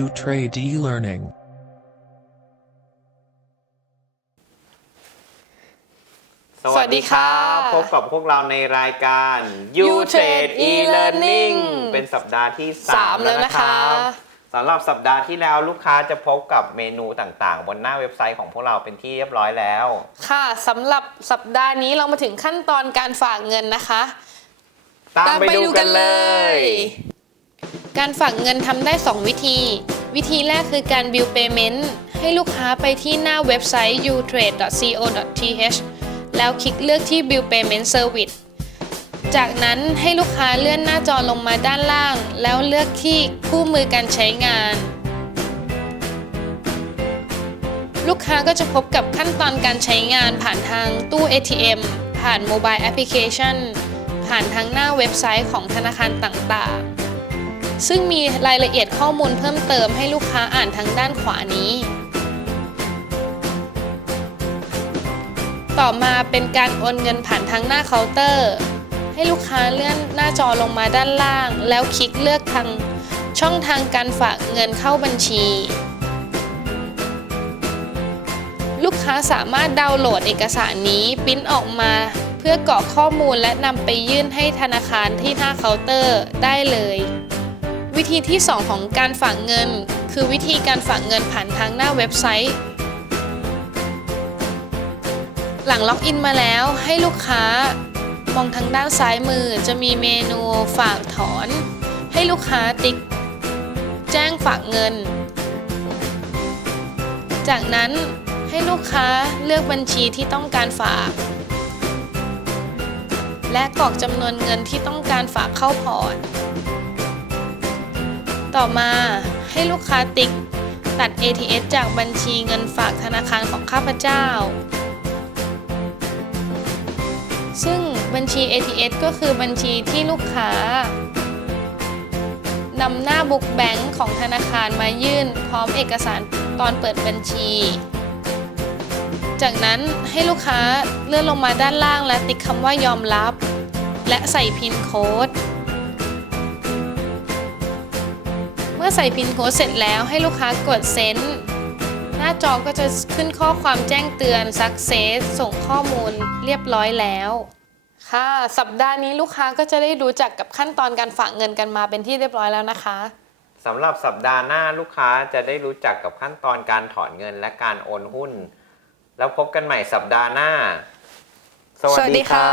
U Trade e-learning. สวัสดีครับสวัสดีค่ะพบกับพวกเราในรายการ You You Trade Trade e-learning e-learning เป็นสัปดาห์ที่สาม3แล้แล้ววนะนะคคะรับสำหรับสัปดาห์ที่แล้วลูกค้าจะพบกับเมนูต่างๆ บนหน้าเว็บไซต์ของพวกเราเป็นที่เรียบร้อยแล้ว ค่ะสำหรับสัปดาห์นี้เรามาถึงขั้นตอนการฝากเงินนะคะ ตามไปดูกันเลย การฝากเงินทำได้ 2 วิธี วิธีแรกคือการ bill payment ให้ลูกค้าไปที่หน้าเว็บไซต์ utrade.co.th แล้วคลิกเลือกที่ bill payment service จากนั้นให้ลูกค้าเลื่อนหน้าจอลงมาด้านล่าง แล้วเลือกที่คู่มือการใช้งาน ลูกค้าก็จะพบกับขั้นตอนการใช้งานผ่านทางตู้ ATM ผ่านโมบายแอปพลิเคชันผ่านทางหน้าเว็บไซต์ของธนาคารต่างๆ ซึ่งมีรายละเอียดข้อมูลเพิ่มเติมให้ลูกค้าอ่านทางด้านขวานี้ ต่อมาเป็นการโอนเงินผ่านทางหน้าเคาน์เตอร์ ให้ลูกค้าเลื่อนหน้าจอลงมาด้านล่าง แล้วคลิกเลือกทางช่องทางการฝากเงินเข้าบัญชี ลูกค้าสามารถดาวน์โหลดเอกสารนี้ปริ้นออกมาเพื่อกรอกข้อมูลและนำไปยื่นให้ธนาคารที่หน้าเคาน์เตอร์ได้เลย วิธีที่ 2 ของการฝากเงิน คือวิธีการฝากเงินผ่านทางหน้าเว็บไซต์ หลังล็อกอินมาแล้วให้ลูกค้ามองทางด้านซ้ายมือจะมีเมนูฝากถอน ให้ลูกค้าติ๊ก แจ้งฝากเงิน จากนั้นให้ลูกค้าเลือกบัญชีที่ต้องการฝาก และกรอกจำนวนเงินที่ต้องการฝากเข้าพอร์ต ต่อมาให้ลูกค้าติ๊กตัด ATS จากบัญชีเงินฝากธนาคารของข้าพเจ้า ซึ่งบัญชี ATS ก็คือบัญชีที่ลูกค้านำหน้าบุ๊กแบงค์ของธนาคารมายื่นพร้อมเอกสารตอนเปิดบัญชี จากนั้นให้ลูกค้าเลื่อนลงมาด้านล่างและติ๊กคำว่ายอมรับ และใส่พินโค้ด มื่อใส่พินโค้ดเสร็จแล้วให้ลูกค้ากดเซ็นหน้าจอก็จะขึ้นข้อความแจ้งเตือน Success ส่งข้อมูลเรียบร้อยแล้วค่ะ สัปดาห์นี้ลูกค้าก็จะได้รู้จักกับขั้นตอนการฝากเงินกันมาเป็นที่เรียบร้อยแล้วนะคะ สำหรับสัปดาห์หน้าลูกค้าจะได้รู้จักกับขั้นตอนการถอนเงินและการโอนหุ้น แล้วพบกันใหม่สัปดาห์หน้า สวัสดีครั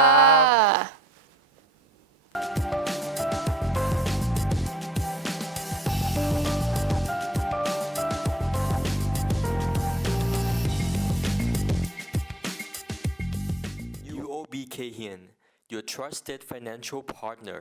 B. Your trusted financial partner.